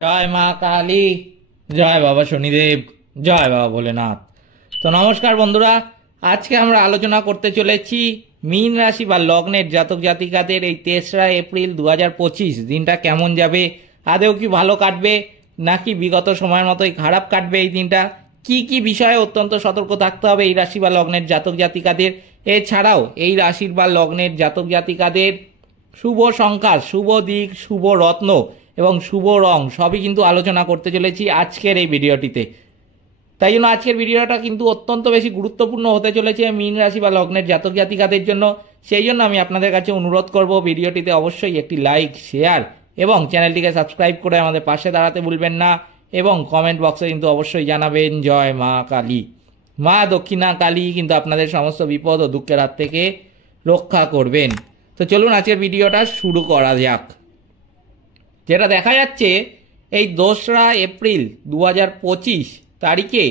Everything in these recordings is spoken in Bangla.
জয় মা কালী, জয় বাবা শনিদেব, জয় বাবা ভোলেনাথ। তো নমস্কার বন্ধুরা, আজকে আমরা আলোচনা করতে চলেছি মীন রাশি বা লগ্নের জাতক জাতিকাদের এই 3রা এপ্রিল 2025 দিনটা কেমন যাবে, আদেও কি ভালো কাটবে নাকি বিগত সময়ের মতোই খারাপ কাটবে এই দিনটা, কি কি বিষয়ে অত্যন্ত সতর্ক থাকতে হবে এই রাশি বা লগ্নের জাতক জাতিকাদের। এছাড়াও এই রাশির বা লগ্নের জাতক জাতিকাদের শুভ সংখ্যা, শুভ দিক, শুভ রত্ন এবং শুভ রং সবই কিন্তু আলোচনা করতে চলেছি আজকের এই ভিডিওটিতে। তাই জন্য আজকের ভিডিওটা কিন্তু অত্যন্ত বেশি গুরুত্বপূর্ণ হতে চলেছে মীন রাশি বা লগ্নের জাতক জাতিকাদের জন্য। সেই জন্য আমি আপনাদের কাছে অনুরোধ করব ভিডিওটিতে অবশ্যই একটি লাইক, শেয়ার এবং চ্যানেলটিকে সাবস্ক্রাইব করে আমাদের পাশে দাঁড়াতে ভুলবেন না। এবং কমেন্ট বক্সে কিন্তু অবশ্যই জানাবেন জয় মা কালী। মা দক্ষিণা কালী কিন্তু আপনাদের সমস্ত বিপদ ও দুঃখের হাত থেকে রক্ষা করবেন। তো চলুন আজকের ভিডিওটা শুরু করা যাক। যেটা দেখা যাচ্ছে এই 2রা এপ্রিল 2025 তারিখে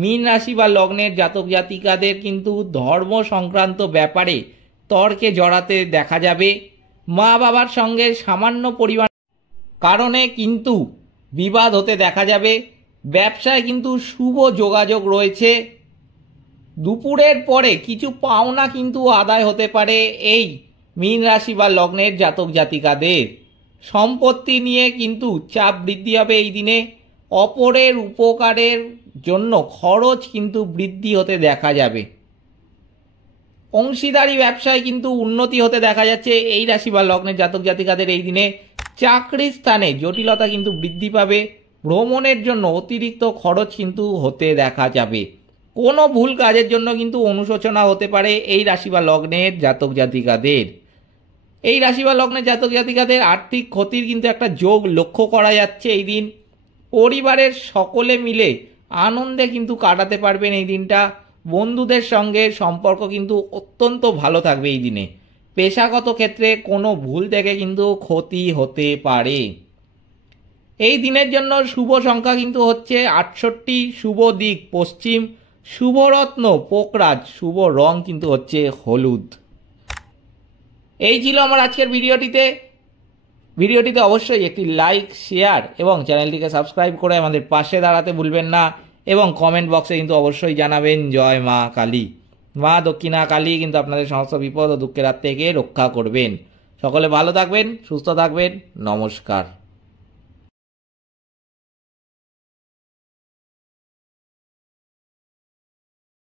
মীন রাশি বা লগ্নের জাতক জাতিকাদের কিন্তু ধর্ম সংক্রান্ত ব্যাপারে তর্কে জড়াতে দেখা যাবে। মা বাবার সঙ্গে সামান্য পরিমাণ কারণে কিন্তু বিবাদ হতে দেখা যাবে। ব্যবসায় কিন্তু শুভ যোগাযোগ রয়েছে। দুপুরের পরে কিছু পাওনা কিন্তু আদায় হতে পারে এই মীন রাশি বা লগ্নের জাতক জাতিকাদের। সম্পত্তি নিয়ে কিন্তু চাপ বৃদ্ধি হবে এই দিনে। অপরের উপকারের জন্য খরচ কিন্তু বৃদ্ধি হতে দেখা যাবে। অংশীদারি ব্যবসায় কিন্তু উন্নতি হতে দেখা যাচ্ছে এই রাশি বা লগ্নের জাতক জাতিকাদের এই দিনে। চাকরির স্থানে জটিলতা কিন্তু বৃদ্ধি পাবে। ভ্রমণের জন্য অতিরিক্ত খরচ কিন্তু হতে দেখা যাবে। কোনো ভুল কাজের জন্য কিন্তু অনুশোচনা হতে পারে এই রাশি বা লগ্নের জাতক জাতিকাদের। এই রাশি বা লগ্নের জাতক জাতিকাদের আর্থিক ক্ষতির কিন্তু একটা যোগ লক্ষ্য করা যাচ্ছে এই দিন। পরিবারের সকলে মিলে আনন্দে কিন্তু কাটাতে পারবেন এই দিনটা। বন্ধুদের সঙ্গে সম্পর্ক কিন্তু অত্যন্ত ভালো থাকবে এই দিনে। পেশাগত ক্ষেত্রে কোনো ভুল থেকে কিন্তু ক্ষতি হতে পারে। এই দিনের জন্য শুভ সংখ্যা কিন্তু হচ্ছে 68, শুভ দিক পশ্চিম, শুভ রত্ন পোকরাজ, শুভ রং কিন্তু হচ্ছে হলুদ। এই ছিল আমার আজকের ভিডিওটিতে অবশ্যই একটি লাইক, শেয়ার এবং চ্যানেলটিকে সাবস্ক্রাইব করে আমাদের পাশে দাঁড়াতে ভুলবেন না। এবং কমেন্ট বক্সে কিন্তু অবশ্যই জানাবেন জয় মা কালী। মা দক্ষিণা কালী কিন্তু আপনাদের সমস্ত বিপদ ও দুঃখের হাত থেকে রক্ষা করবেন। সকলে ভালো থাকবেন, সুস্থ থাকবেন। নমস্কার।